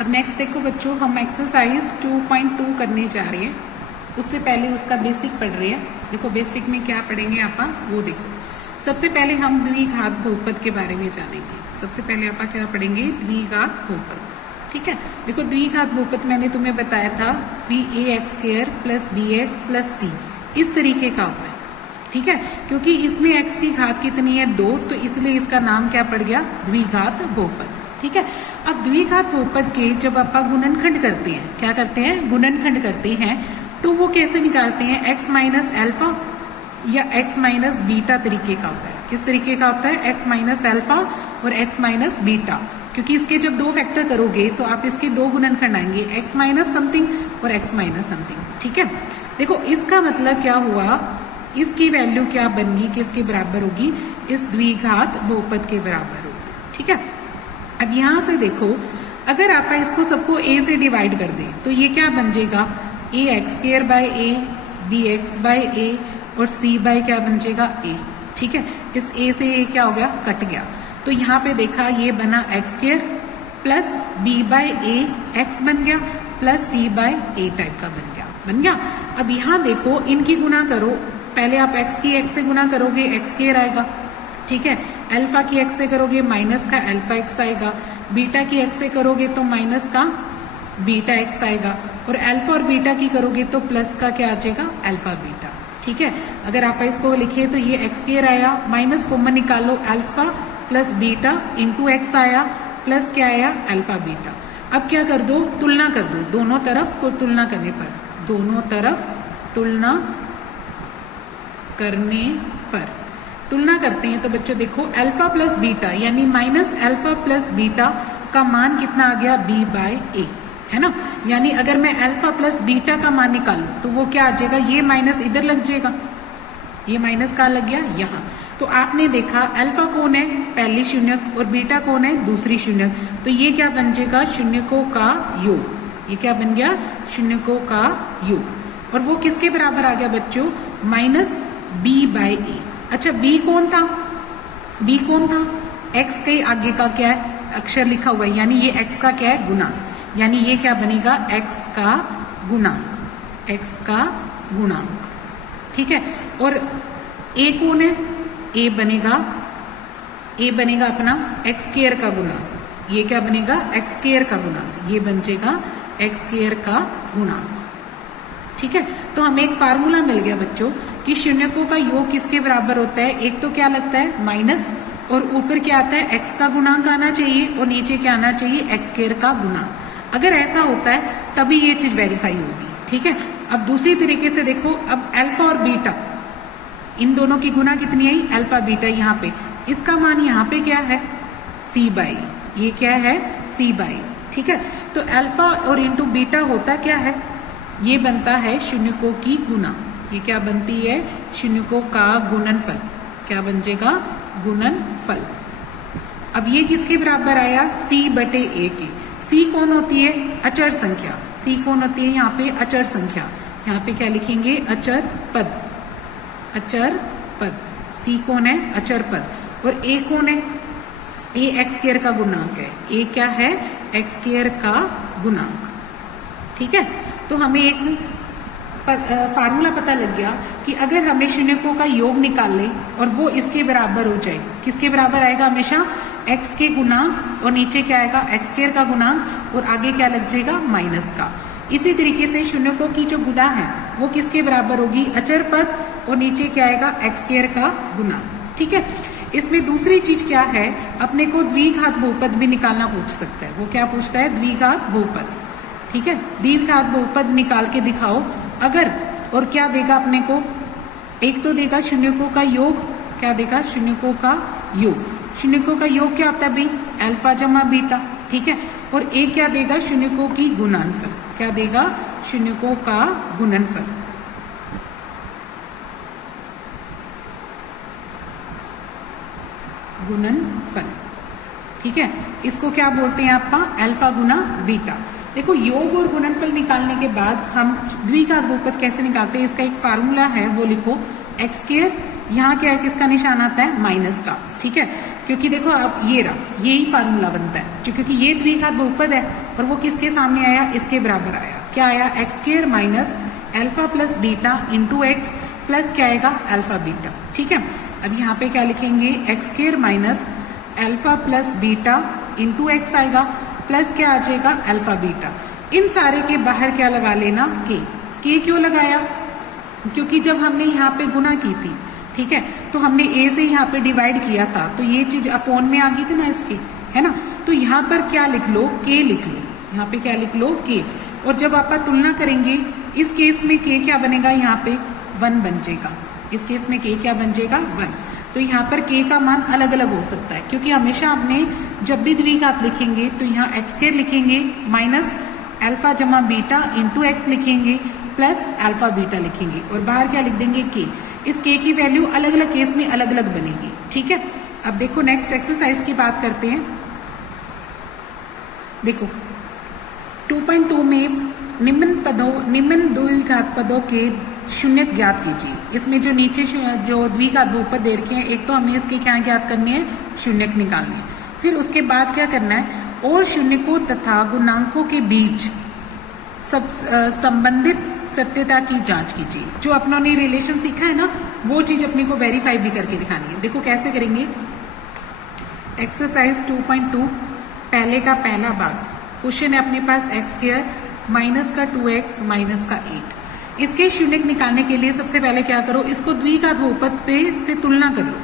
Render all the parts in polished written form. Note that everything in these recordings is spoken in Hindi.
अब नेक्स्ट देखो बच्चों, हम एक्सरसाइज 2.2 करने जा रहे हैं। उससे पहले उसका बेसिक पढ़ रहे हैं। देखो बेसिक में क्या पढ़ेंगे आप, वो देखो। सबसे पहले हम द्विघात बहुपद के बारे में जानेंगे। सबसे पहले आप क्या पढ़ेंगे, द्विघात बहुपद। ठीक है, देखो द्विघात बहुपद मैंने तुम्हें बताया था BAX² + BX + C इस तरीके का होता है। ठीक है, क्योंकि इसमें x की घात कितनी है, 2, तो इसलिए इसका नाम क्या पड़ गया, द्विघात बहुपद। ठीक है, अब द्विघात बहुपद के जब आप गुणनखंड करते हैं, क्या करते हैं, गुणनखंड करते हैं, तो वो कैसे निकालते हैं, x - अल्फा या x - बीटा तरीके का होता है। किस तरीके का होता है, x - अल्फा और x - बीटा, क्योंकि इसके जब दो फैक्टर करोगे तो आप इसके दो गुणनखंड आएंगे, x - समथिंग और x - समथिंग। ठीक है, देखो इसका मतलब क्या हुआ, इसकी वैल्यू क्या बन गई, किसके बराबर होगी, इस द्विघात बहुपद के बराबर होगी। ठीक है, अब यहां से देखो, अगर आप इसको सबको a से डिवाइड कर दें तो ये क्या बन जाएगा, AX² / A, BX / A और C बाय क्या बन जाएगा, A। ठीक है, इस A से A क्या हो गया, कट गया। तो यहाँ पे देखा ये बना x² + B / A x बन गया + C / A टाइप का बन गया। अब यहाँ देखो इनकी गुना करो, पहले आप x की x से गुना करोगे x² आएगा। ठीक है, अल्फा की x से करोगे माइनस का अल्फा x आएगा, बीटा की x से करोगे तो माइनस का बीटा x आएगा, और अल्फा और बीटा की करोगे तो प्लस का क्या आ जाएगा, अल्फा बीटा। ठीक है, अगर आप इसको लिखे तो ये x² आया, माइनस कॉमन निकालो, अल्फा + बीटा × x आया, प्लस क्या आया, अल्फा बीटा। अब क्या कर दो, तुलना कर दो, दोनों तरफ को तुलना करने पर, दोनों तरफ तुलना करने पर तुलना करते हैं तो बच्चों देखो अल्फा + बीटा यानी -अल्फा + बीटा का मान कितना आ गया, B/A, है ना। यानी अगर मैं अल्फा + बीटा का मान निकालूं तो वो क्या आ जाएगा, ये माइनस इधर लग जाएगा, ये माइनस कहाँ लग गया, यहाँ। तो आपने देखा अल्फा कौन है, पहली शून्यक, और बीटा कौन है, दूसरी शून्यक। तो ये क्या बन जाएगा, शून्यकों का योग। ये क्या बन गया, शून्यकों का योग। और वो किसके बराबर आ गया बच्चों, -B/A। अच्छा b कौन था, b कौन था, x के आगे का क्या है, अक्षर लिखा हुआ है, यानी ये x का क्या है, गुणा, यानी ये क्या बनेगा, x का गुणांक, x का गुणांक। ठीक है, और a कौन है, a बनेगा अपना x² का गुणांक। ये क्या बनेगा, x² का गुणांक, ये बन जाएगा x² का गुणांक। ठीक है, तो हमें एक फार्मूला मिल गया बच्चों कि शून्यकों का योग किसके बराबर होता है, एक तो क्या लगता है माइनस, और ऊपर क्या आता है, x का गुणांक आना चाहिए, और नीचे क्या आना चाहिए, x² का गुणांक। अगर ऐसा होता है तभी ये चीज वेरीफाई होगी। ठीक है, अब दूसरी तरीके से देखो, अब अल्फा और बीटा इन दोनों की गुना कितनी आई, अल्फा बीटा, यहाँ पे इसका मान यहाँ पे क्या है, C/A, ये क्या है, C/A। ठीक है, तो अल्फा और इंटू बीटा होता क्या है, ये बनता है शून्यकों की गुना। ये क्या बनती है, शून्यकों का गुणनफल। क्या बन जाएगा, गुणनफल। अब ये किसके बराबर आया, C/A के। C कौन होती है, अचर संख्या। C कौन होती है, यहाँ पे अचर संख्या, यहाँ पे क्या लिखेंगे, अचर पद, अचर पद। C कौन है, अचर पद। और A कौन है, A x² का गुणांक है। A क्या है, x² का गुणांक। ठीक है, तो हमें एक फार्मूला पता लग गया कि अगर हमें शून्यकों का योग निकाल ले और वो इसके बराबर हो जाए, किसके बराबर आएगा, हमेशा x के गुणांक, और नीचे क्या आएगा, x² का गुणांक, और आगे क्या लग जाएगा, माइनस का। इसी तरीके से शून्यकों की जो गुना है वो किसके बराबर होगी, अचर पद, और नीचे क्या आएगा, x² का गुणांक। ठीक है, इसमें दूसरी चीज क्या है, अपने को द्विघात बहुपद भी निकालना पूछ सकता है। वो क्या पूछता है, द्विघात बहुपद। ठीक है, द्विघात बहुपद निकाल के दिखाओ अगर, और क्या देगा अपने को, एक तो देगा शून्यकों का योग, क्या देगा, शून्यकों का योग। शून्यकों का योग क्या होता है भाई, अल्फा जमा बीटा। ठीक है, और एक क्या देगा, शून्यकों की गुणनफल। क्या देगा, शून्यकों का गुणनफल। गुणनफल। ठीक है, इसको क्या बोलते हैं आपका, अल्फा गुना बीटा। देखो योग और गुणनफल निकालने के बाद हम द्विघात बहुपद कैसे निकालते हैं, इसका एक फार्मूला है, वो लिखो, x², यहाँ क्या है, किसका निशान आता है, माइनस का। ठीक है, क्योंकि देखो अब ये रहा, यही फार्मूला बनता है क्योंकि ये द्विघात बहुपद है और वो किसके सामने आया, इसके बराबर आया। क्या आया, x square minus alpha plus beta into x plus क्या आएगा, अल्फा बीटा। ठीक है, अब यहाँ पे क्या लिखेंगे, x square minus alpha plus beta into x आएगा प्लस क्या आ जाएगा, अल्फा बीटा। इन सारे के बाहर क्या लगा लेना, के क्यों लगाया, क्योंकि जब हमने यहाँ पे गुना की थी, ठीक है, तो हमने ए से यहाँ पे डिवाइड किया था तो ये चीज अपॉन में आ गई थी ना इसकी, है ना। तो यहाँ पर क्या लिख लो, के लिख लो, यहाँ पे क्या लिख लो, के। और जब आप तुलना करेंगे इस केस में के क्या बनेगा, यहाँ पे 1 बन जाएगा, इस केस में के क्या बन जाएगा, 1। तो यहाँ पर के का मान अलग अलग हो सकता है क्योंकि हमेशा हमने जब भी द्विघात लिखेंगे तो यहाँ एक्स स्क्वायर लिखेंगे माइनस अल्फा जमा बीटा इंटू एक्स लिखेंगे प्लस अल्फा बीटा लिखेंगे और बाहर क्या लिख देंगे, के। इस के की वैल्यू अलग अलग केस में अलग अलग बनेगी। ठीक है, अब देखो नेक्स्ट एक्सरसाइज की बात करते हैं। देखो 2.2 में निम्न द्विघात पदों के शून्य ज्ञात कीजिए। इसमें जो नीचे जो द्विघात बहुपद दे रखे हैं, एक तो हमें इसके क्या ज्ञात करने हैं, शून्य निकालने हैं। फिर उसके बाद क्या करना है, और शून्यकों तथा गुणांकों के बीच संबंधित सत्यता की जांच कीजिए। जो अपनों ने रिलेशन सीखा है ना, वो चीज अपने को वेरीफाई भी करके दिखानी है। देखो कैसे करेंगे, एक्सरसाइज 2.2 पहले का पहला भाग, क्वेश्चन है अपने पास एक्स स्क्वायर माइनस का 2x माइनस का 8। इसके शून्य निकालने के लिए सबसे पहले क्या करो, इसको द्विघात बहुपद पे से तुलना कर लो।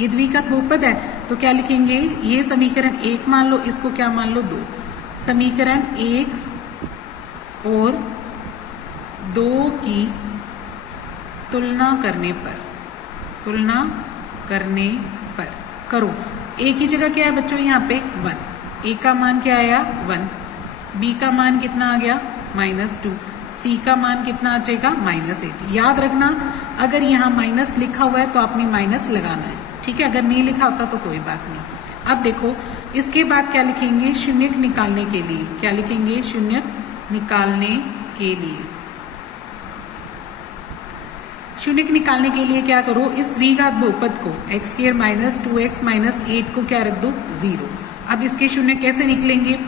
ये द्विघात बहुपद है तो क्या लिखेंगे, ये समीकरण 1 मान लो, इसको क्या मान लो, 2। समीकरण 1 और 2 की तुलना करने पर करो। ए की जगह क्या है बच्चों, यहाँ पे 1। ए का मान क्या आया, 1। बी का मान कितना आ गया, -2। सी का मान कितना आ जाएगा, -8। याद रखना, अगर यहाँ माइनस लिखा हुआ है तो आपने माइनस लगाना है, ठीक है। अगर नहीं लिखा होता तो कोई बात नहीं। अब देखो इसके बाद क्या लिखेंगे, शून्य निकालने के लिए क्या लिखेंगे, शून्य निकालने के लिए शून्य निकालने के लिए क्या करो, इस द्विघात बहुपद को x square minus 2x minus 8 को क्या रख दो, 0। अब इसके शून्य कैसे निकलेंगे,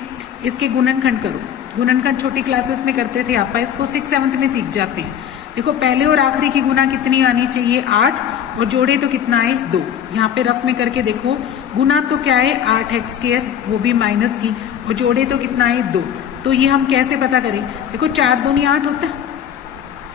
इसके गुणनखंड करो। गुणनखंड छोटी क्लासेस में करते थे, आप इसको 6-7 में सीख जाते हैं। देखो पहले और आखिरी की गुना कितनी आनी चाहिए, 8, और जोड़े तो कितना है, 2। यहाँ पे रफ में करके देखो, गुना तो क्या है 8x स्क्वायर, वो भी माइनस की, और जोड़े तो कितना है 2। तो ये हम कैसे पता करें, देखो 4 दूनी 8 होता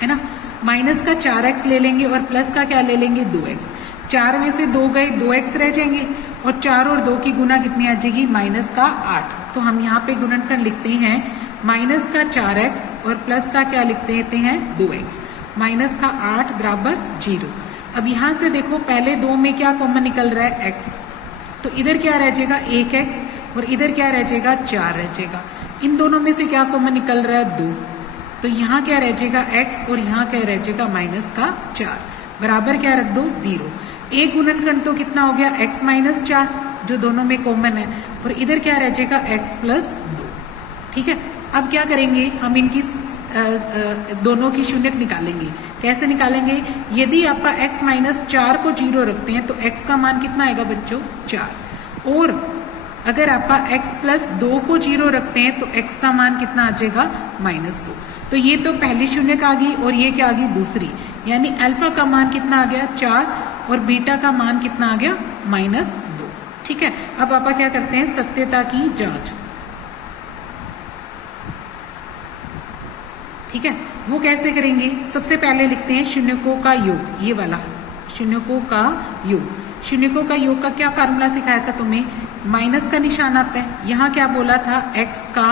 है ना। माइनस का 4x ले लेंगे और प्लस का क्या ले लेंगे, 2x। 4 में से 2 गए, 2x रह जाएंगे, और 4 और 2 की गुना कितनी आ जाएगी, माइनस का 8। तो हम यहाँ पे गुणनखंड लिखते हैं माइनस का 4x और प्लस का क्या लिख देते हैं, 2x। माइनस का 8 बराबर 0। अब यहाँ से देखो पहले 2 में क्या कॉमन निकल रहा है, x। तो इधर क्या रह जाएगा, 1x, और इधर क्या रह जाएगा, 4 रह जाएगा। इन दोनों में से क्या कॉमन निकल रहा है, 2। तो यहाँ क्या रह जाएगा, x, और यहाँ क्या रह जाएगा, माइनस का 4 बराबर क्या रख दो, 0। एक गुणनखंड तो कितना हो गया, x माइनस 4 जो दोनों में कॉमन है, और इधर क्या रह जाएगा, x प्लस 2। ठीक है, अब क्या करेंगे, हम इनकी दोनों की शून्य निकालेंगे। कैसे निकालेंगे, यदि आप x माइनस 4 को 0 रखते हैं तो x का मान कितना आएगा बच्चों, 4। और अगर आप x प्लस 2 को 0 रखते हैं तो x का मान कितना आ जाएगा, -2। तो ये तो पहली शून्य आ गई और ये क्या आ गई, दूसरी। यानी अल्फा का मान कितना आ गया, 4, और बीटा का मान कितना आ गया, -2। ठीक है, अब आप क्या करते हैं, सत्यता की जांच। ठीक है, वो कैसे करेंगे, सबसे पहले लिखते हैं शून्यकों का योग, ये वाला शून्यकों का योग। शून्यकों का योग का क्या फार्मूला सिखाया था तुम्हें, माइनस का निशान आता है। यहाँ क्या बोला था, x का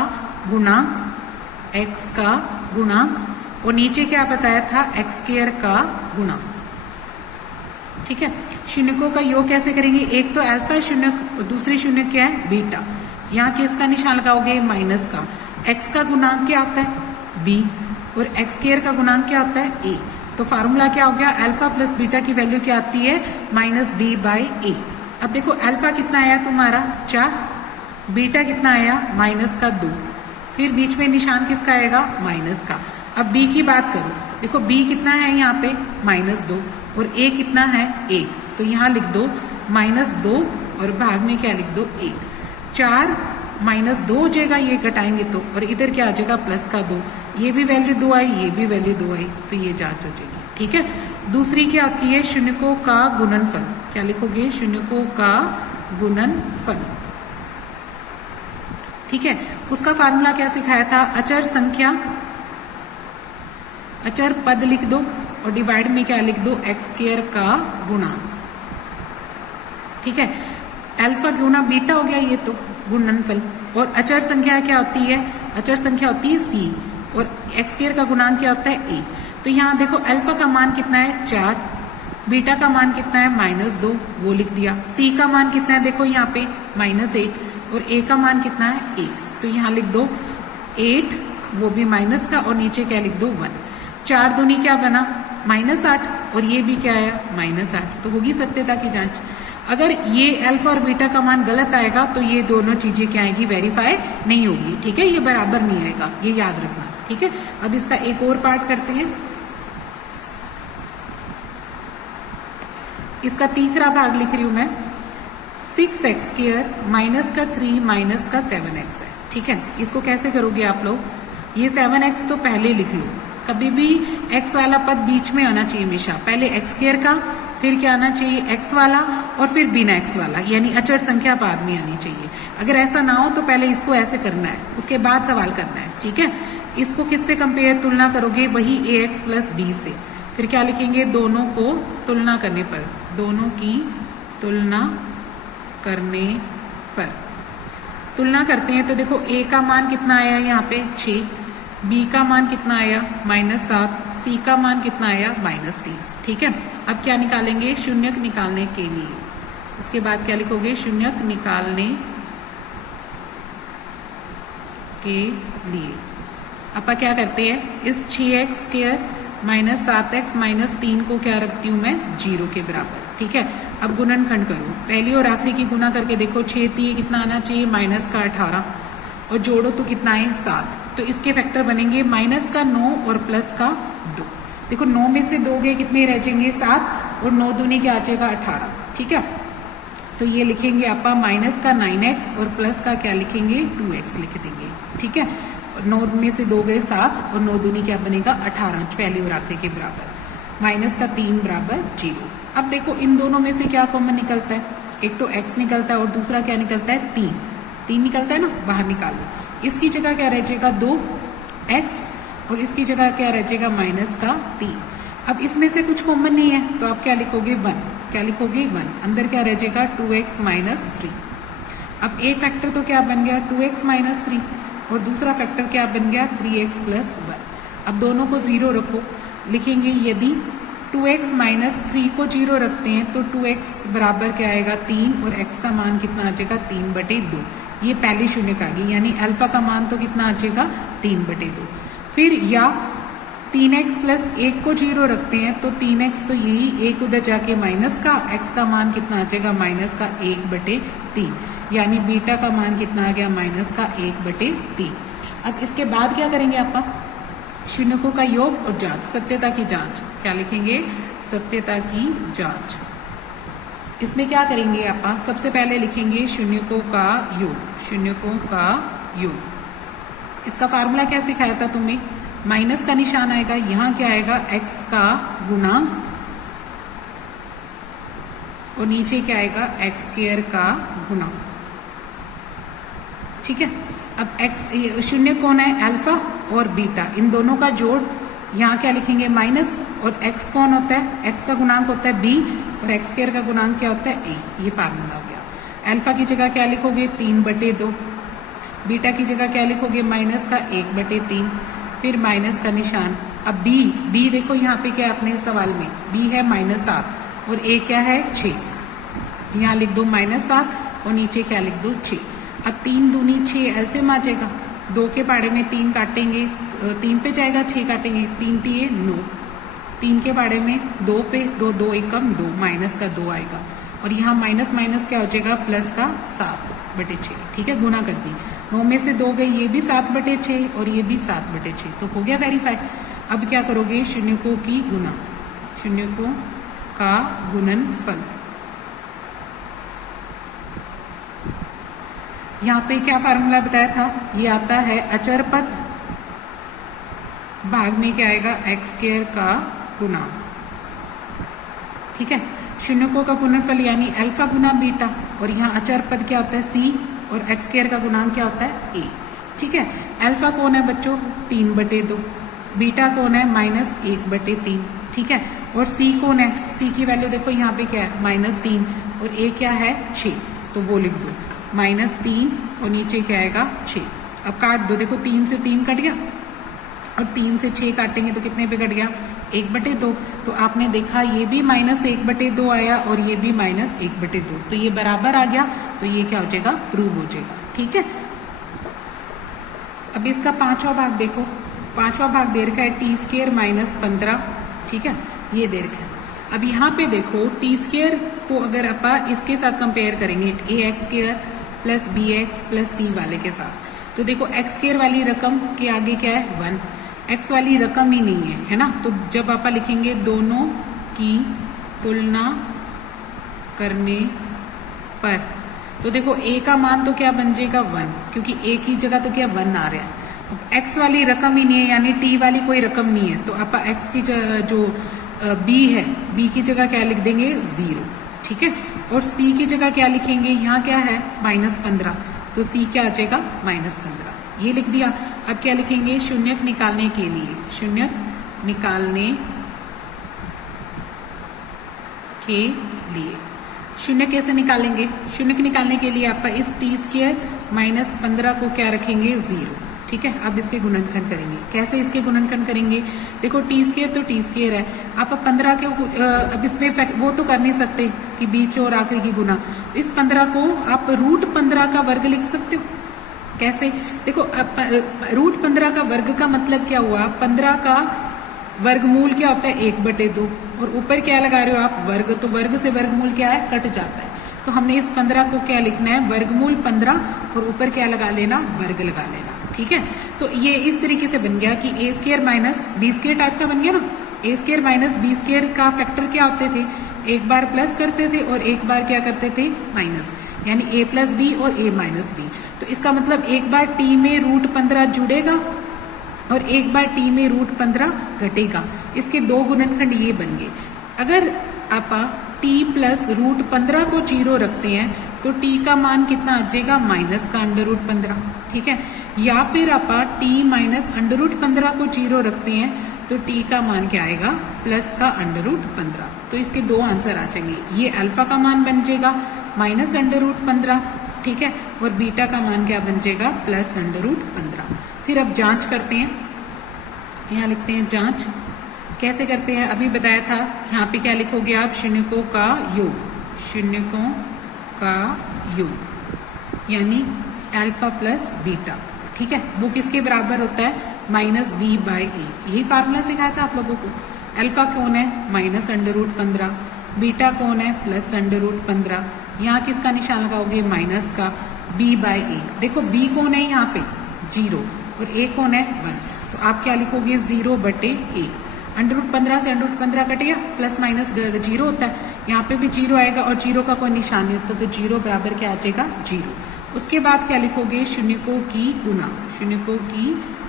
गुणांक, और नीचे क्या बताया था, x स्क्वायर का गुणांक। ठीक है, शून्यकों का योग कैसे करेंगे, एक तो अल्फा शून्य और दूसरी शून्य क्या है, बीटा। यहाँ किसका निशान लगाओगे, माइनस का। x का गुणांक क्या आता है, b, और x स्क्वायर का गुणांक क्या होता है, a। तो फार्मूला क्या हो गया, अल्फा प्लस बीटा की वैल्यू क्या आती है, -b/a। अब देखो अल्फा कितना आया तुम्हारा, 4, बीटा कितना आया, -2, फिर बीच में निशान किसका आएगा, माइनस का। अब b की बात करो, देखो b कितना है यहाँ पे, -2, और a कितना है, 1। तो यहाँ लिख दो -2 और भाग में क्या लिख दो 1। 4 -2 हो जाएगा, ये घटाएंगे तो, और इधर क्या आ जाएगा +2। ये भी वैल्यू 2 आई, ये भी वैल्यू 2 आई, तो ये जांच हो जाएगी। ठीक है, दूसरी क्या आती है, शून्यकों का गुणनफल। क्या लिखोगे, शून्यकों का गुणनफल। ठीक है, उसका फार्मूला क्या सिखाया था, अचर संख्या, अचर पद लिख दो और डिवाइड में क्या लिख दो, x² का गुणांक। ठीक है, अल्फा गुना बीटा हो गया ये तो गुणनफल। और अचर संख्या क्या होती है, अचर संख्या होती है c, और x² का गुणांक क्या होता है a। तो यहाँ देखो अल्फा का मान कितना है 4, बीटा का मान कितना है -2, वो लिख दिया। c का मान कितना है देखो यहाँ पे -8, और a का मान कितना है 1, तो यहाँ लिख दो 8, वो भी माइनस का, और नीचे क्या लिख दो 1। 4 दूनी क्या बना -8, और ये भी क्या आया -8, तो होगी सत्यता की जांच। अगर ये अल्फा और बीटा का मान गलत आएगा तो ये दोनों चीजें क्या आएगी, वेरीफाई नहीं होगी। ठीक है, ये बराबर नहीं आएगा, ये याद रखना। ठीक है, अब इसका एक और पार्ट करते हैं। इसका तीसरा भाग लिख रही हूं मैं, 6x² -3 -7x है। ठीक है, इसको कैसे करोगे आप लोग, ये 7x तो पहले लिख लो, कभी भी x वाला पद बीच में आना चाहिए हमेशा, पहले x² का, फिर क्या आना चाहिए x वाला, और फिर बिना x वाला, यानी अचर संख्या बाद में आनी चाहिए। अगर ऐसा ना हो तो पहले इसको ऐसे करना है, उसके बाद सवाल करना है। ठीक है, इसको किससे कंपेयर, तुलना करोगे, वही ax + b से। फिर क्या लिखेंगे, दोनों को तुलना करने पर, दोनों की तुलना करने पर, तुलना करते हैं तो देखो a का मान कितना आया यहाँ पे 6, b का मान कितना आया -7, c का मान कितना आया -3। ठीक है, अब क्या निकालेंगे, शून्यक निकालने के लिए, इसके बाद क्या लिखोगे, शून्यक निकालने के लिए अपन क्या करते हैं, इस 6x² -7x -3 को क्या रखती हूं मैं 0 के बराबर। ठीक है, अब गुणनखंड करो, पहली और आखिरी की गुना करके देखो, 6 3 कितना आना चाहिए -18, और जोड़ो तो कितना है 7, तो इसके फैक्टर बनेंगे -9 और +2। देखो 9 में से 2 गए, कितने रह जाएंगे 7, और 9 दूनी क्या आ जाएगा 18। ठीक है, तो ये लिखेंगे आप -9x और प्लस का क्या लिखेंगे 2x लिख देंगे। ठीक है, 9 में से 2 गए 7, और 9 दूनी क्या बनेगा 18, पहली और आखिरी के बराबर, -3 बराबर 0। अब देखो इन दोनों में से क्या कॉमन निकलता है, एक तो x निकलता है और दूसरा क्या निकलता है 3 निकलता है ना, बाहर निकालो। इसकी जगह क्या रह जाएगा 2x, और इसकी जगह क्या रह जाएगा -3। अब इसमें से कुछ कॉमन नहीं है तो आप क्या लिखोगे 1, क्या लिखोगे 1, अंदर क्या रह जाएगा 2x -3। अब एक फैक्टर तो क्या बन गया 2x -3, और दूसरा फैक्टर क्या बन गया 3x + 1। अब दोनों को 0 रखो, लिखेंगे यदि 2x -3 को 0 रखते हैं तो 2x बराबर क्या आएगा 3, और x का मान कितना आ जाएगा 3/2। ये पहली शून्यक आ गई, यानी अल्फा का मान तो कितना आ जाएगा 3/2। फिर या 3x + 1 को 0 रखते हैं तो 3x तो यही, 1 उधर जाके माइनस का, x का मान कितना आ जाएगा -1/3, यानी बीटा का मान कितना आ गया -1/3। अब इसके बाद क्या करेंगे आप, शून्यकों का योग और जांच, सत्यता की जांच। क्या लिखेंगे, सत्यता की जांच। इसमें क्या करेंगे आप, सबसे पहले लिखेंगे शून्यकों का योग, शून्यकों का योग। इसका फार्मूला क्या सिखाया था तुम्हें, माइनस का निशान आएगा, यहाँ क्या आएगा x का गुणांक, और नीचे क्या आएगा x² का गुणांक। ठीक है, अब x शून्य कौन है, अल्फा और बीटा, इन दोनों का जोड़, यहाँ क्या लिखेंगे माइनस, और x कौन होता है, x का गुणांक होता है b, और x² का गुणांक क्या होता है a। ये फार्मूला हो गया। अल्फा की जगह क्या लिखोगे 3/2, बीटा की जगह क्या लिखोगे -1/3, फिर माइनस का निशान। अब b देखो यहाँ पे क्या है अपने सवाल में, b है -7 और a क्या है 6, यहाँ लिख दो -7 और नीचे क्या लिख दो 6। अब 3 दूनी 6 एलसीएम आ जाएगा, 2 के पाड़े में 3 काटेंगे, 3 पे जाएगा 6 काटेंगे, 3 3 9, 3 के पाड़े में 2 पे 2 2 1 कम 2, माइनस का 2 आएगा, और यहाँ माइनस माइनस क्या हो जाएगा प्लस का 7/6। ठीक है, गुना कर दी, 9 में से 2 गए, ये भी 7/6 और ये भी 7/6, तो हो गया वेरीफाई। अब क्या करोगे, शून्यकों की गुना, शून्यकों का गुणनफल। यहाँ पे क्या फार्मूला बताया था, ये आता है अचर पद भाग में क्या आएगा एक्स स्क्वायर का गुणांक। ठीक है, शून्यकों का गुणनफल यानी अल्फा गुना बीटा, और यहाँ अचर पद क्या होता है सी, और एक्स स्क्वायर का गुणांक क्या होता है ए। ठीक है, अल्फा कौन है बच्चों 3/2, बीटा कौन है -1/3। ठीक है, और सी कौन है, सी की वैल्यू देखो यहाँ पे क्या है -3, और ए क्या है 6, तो वो लिख दो -3 और नीचे क्या आएगा 6। अब काट दो, देखो 3 से 3 कट गया, और 3 से 6 काटेंगे तो कितने पे कट गया 1/2। तो आपने देखा ये भी -1/2 आया और ये भी -1/2, तो ये बराबर आ गया, तो ये क्या हो जाएगा प्रूव हो जाएगा। ठीक है, अब इसका पांचवा भाग देखो, पांचवा भाग दे रखा है टी स्क्वायर -15। ठीक है, ये दे रखा है। अब यहाँ पे देखो टी स्क्वायर को अगर आप इसके साथ कंपेयर करेंगे ax square plus bx plus c वाले के साथ, तो देखो एक्स स्क्वायर वाली रकम के आगे क्या है 1, एक्स वाली रकम ही नहीं है ना। तो जब आप लिखेंगे दोनों की तुलना करने पर, तो देखो a का मान तो क्या बन जाएगा 1, क्योंकि a की जगह तो क्या 1 आ रहा है। एक्स वाली रकम ही नहीं है यानी t वाली कोई रकम नहीं है, तो आप एक्स की जो b है, b की जगह क्या लिख देंगे 0। ठीक है, और c की जगह क्या लिखेंगे, यहाँ क्या है -15, तो c क्या आ जाएगा -15, ये लिख दिया। अब क्या लिखेंगे शून्यक निकालने के लिए, शून्यक निकालने के लिए शून्य कैसे निकालेंगे, शून्यक निकालने के लिए आप इस टी स्क्वायर -15 को क्या रखेंगे 0। ठीक है, अब इसके गुणनखंड करेंगे, कैसे इसके गुणनखंड करेंगे, देखो टी स्क्वायर तो टी स्क्वायर है, आप 15 के अब इसमें वो तो कर नहीं सकते कि बीच और आखिरी की गुना, इस 15 को आप √15 का वर्ग लिख सकते हो। कैसे, देखो √15 का वर्ग का मतलब क्या हुआ, 15 का वर्गमूल क्या होता है 1/2, और ऊपर क्या लगा रहे हो आप वर्ग, तो वर्ग से वर्गमूल क्या है कट जाता है। तो हमने इस 15 को क्या लिखना है वर्गमूल 15, और ऊपर क्या लगा लेना वर्ग लगा लेना। ठीक है, तो ये इस तरीके से बन गया कि a square -b square type का बन गया ना। a स्क्वायर -b स्क्वायर का फैक्टर क्या होते थे, एक बार प्लस करते थे और एक बार क्या करते थे माइनस, यानी a + b और a - b। तो इसका मतलब एक बार t में √15 जुड़ेगा और एक बार t में √15 घटेगा, इसके दो गुणनखंड ये बन गए। अगर आप t प्लस √15 को 0 रखते हैं तो t का मान कितना आ जाएगा माइनस का √15। ठीक है, या फिर आप t माइनस √15 को 0 रखते हैं तो t का मान क्या आएगा प्लस का √15। तो इसके दो आंसर आ जाएंगे, ये अल्फा का मान बन जाएगा माइनस √15। ठीक है, और बीटा का मान क्या बन जाएगा प्लस √15। फिर अब जांच करते हैं, यहाँ लिखते हैं जांच कैसे करते हैं, अभी बताया था। यहाँ पे क्या लिखोगे आप शून्यकों का योग, शून्यकों का योग यानी अल्फा प्लस बीटा। ठीक है, वो किसके बराबर होता है -b/a, यही फार्मूला सिखाया था आप लोगों को। अल्फा कौन है -√15, बीटा कौन है प्लस √15, यहाँ किसका निशान लगाओगे माइनस का, b/a। देखो b कौन है यहाँ पे 0 और a कौन है 1, तो आप क्या लिखोगे 0/1। √15 से √15 कटेगा, प्लस माइनस 0 होता है, यहाँ पे भी 0 आएगा और 0 का कोई निशान नहीं होता, तो 0 बराबर क्या आ जाएगा 0। उसके बाद क्या लिखोगे शून्यकों की गुना, शून्यकों की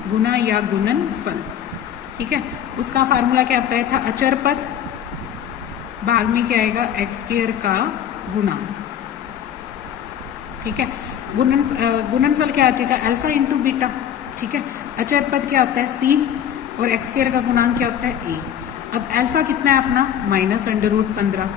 गुना या गुणनफल। ठीक है, उसका फार्मूला क्या बताया था, अचर पद भाग में क्या आएगा एक्स स्क्वायर का गुणांक। ठीक है, गुणनफल क्या आ जाएगा अल्फा इंटू बीटा। ठीक है, अचर पद क्या होता है c और एक्स स्क्वायर का गुणांक क्या होता है a। अब अल्फा कितना है अपना -√15,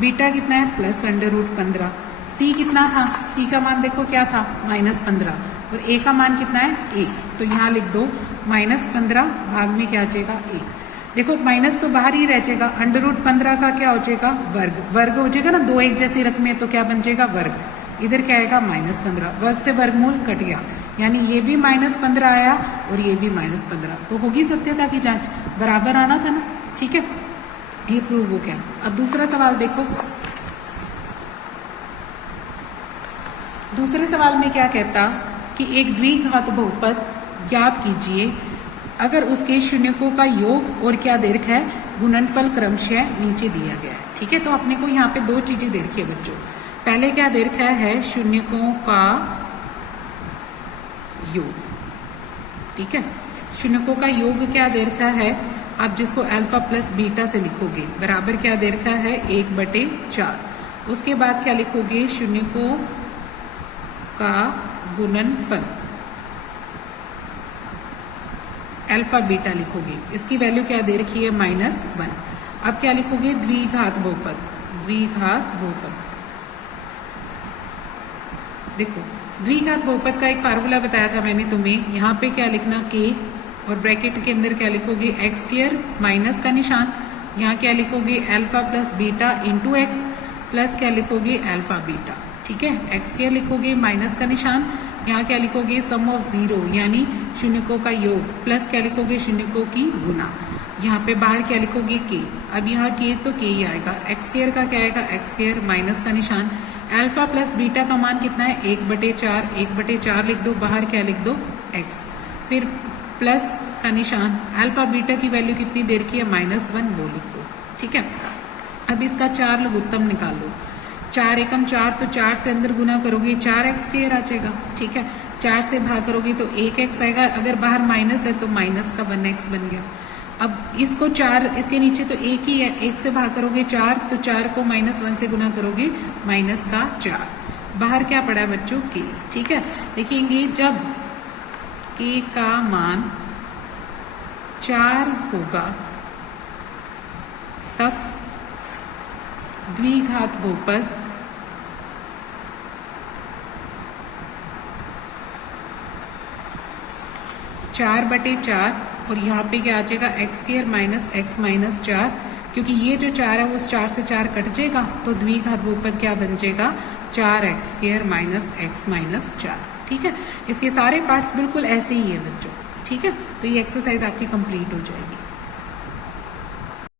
बीटा कितना है प्लस √15, c कितना था, c का मान देखो क्या था -15, और a का मान कितना है 1, तो यहाँ लिख दो -15 भाग में क्या आ जाएगा 1। देखो माइनस तो बाहर ही रह जाएगा, √15 का क्या हो जाएगा वर्ग, वर्ग हो जाएगा ना, दो एक जैसी रकमें तो क्या बन जाएगा वर्ग, इधर क्या आएगा -15, वर्ग से वर्गमूल कट गया, यानी ये भी -15 आया और ये भी -15, तो होगी सत्यता की जांच, बराबर आना था ना। ठीक है, ये प्रूव हो गया। अब दूसरा सवाल देखो, दूसरे सवाल में क्या कहता कि एक द्विघात बहुपद ज्ञात कीजिए अगर उसके शून्यकों का योग और क्या दे रखा है गुणनफल क्रमशः नीचे दिया गया है। ठीक है, तो अपने को यहाँ पे दो चीजें दे रखी है बच्चों, पहले क्या दे रखा है शून्यकों का योग, ठीक है। शून्यकों का योग क्या दे रखा है, आप जिसको अल्फा प्लस बीटा से लिखोगे बराबर क्या दे रखा है 1/4। उसके बाद क्या लिखोगे, शून्यकों का गुणनफल अल्फा बीटा लिखोगे, इसकी वैल्यू क्या दे रखी है -1। अब क्या लिखोगे, द्विघात बहुपद, द्विघात बहुपद। देखो द्विघात बहुपद का एक फार्मूला बताया था मैंने तुम्हें, यहाँ पे क्या लिखना k और ब्रैकेट के अंदर क्या लिखोगे x² माइनस का निशान, यहाँ क्या लिखोगे alpha plus beta into x plus क्या लिखोगे अल्फा बीटा, ठीक है। x² लिखोगे माइनस का निशान, यहाँ क्या लिखोगे सम ऑफ 0 यानी शून्यकों का योग, प्लस क्या लिखोगे शून्यकों की गुना, यहाँ पे बाहर क्या लिखोगे k। अब यहाँ k तो k ही आएगा, x² का क्या आएगा x² माइनस का निशान, अल्फा प्लस बीटा का मान कितना है 1/4, 1/4 लिख दो, बाहर क्या लिख दो x, फिर प्लस का निशान, अल्फा बीटा की वैल्यू कितनी देर की है -1 वो लिख दो, ठीक है। अब इसका 4 लघुत्तम निकाल लो, 4 एकम 4 तो 4 से अंदर गुना करोगे 4x² आ जाएगा, ठीक है। 4 से भाग करोगे तो 1x आएगा, अगर बाहर माइनस है तो माइनस का 1x बन गया। अब इसको 4, इसके नीचे तो 1 ही है, 1 से भाग करोगे 4 तो 4 को -1 से गुना करोगे -4, बाहर क्या पड़ा है बच्चों k, ठीक है। लिखेंगे जब k का मान 4 होगा तब द्विघात बहुपद चार बटे 4 और यहाँ पे क्या आ जाएगा x² माइनस x माइनस 4, क्योंकि ये जो 4 है वो उस 4 से 4 कट जाएगा तो द्विघात बहुपद क्या बन जाएगा 4x² माइनस x माइनस 4, ठीक है। इसके सारे पार्ट्स बिल्कुल ऐसे ही है बच्चों, ठीक है। तो ये एक्सरसाइज आपकी कंप्लीट हो जाएगी।